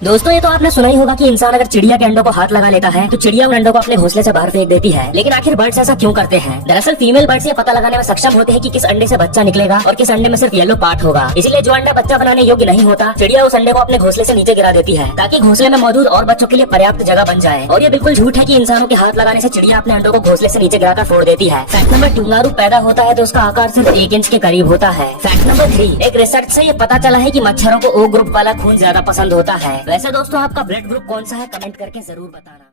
दोस्तों ये तो आपने सुना ही होगा कि इंसान अगर चिड़िया के अंडों को हाथ लगा लेता है तो चिड़िया उन अंडों को अपने घोंसले से बाहर फेंक देती है। लेकिन आखिर बर्ड्स ऐसा क्यों करते हैं? दरअसल फीमेल बर्ड्स ये पता लगाने में सक्षम होते हैं कि किस अंडे से बच्चा निकलेगा और किस अंडे में सिर्फ येलो पार्ट होगा। इसलिए जो अंडा बच्चा बनाने योग्य नहीं होता, चिड़िया उस अंडे को अपने घोंसले से नीचे गिरा देती है ताकि घोंसले में मौजूद और बच्चों के लिए पर्याप्त जगह बन जाए। और ये बिल्कुल झूठ है कि इंसानों के हाथ लगाने से चिड़िया अपने अंडों को घोंसले से नीचे गिराकर फोड़ देती है। फैक्ट नंबर 2, कंगारू पैदा होता है तो उसका आकार सिर्फ 1 इंच के करीब होता है। फैक्ट नंबर 3, एक रिसर्च से ये पता चला है कि मच्छरों को ओ ग्रुप वाला खून ज्यादा पसंद होता है। वैसे दोस्तों आपका ब्लड ग्रुप कौन सा है, कमेंट करके जरूर बताना।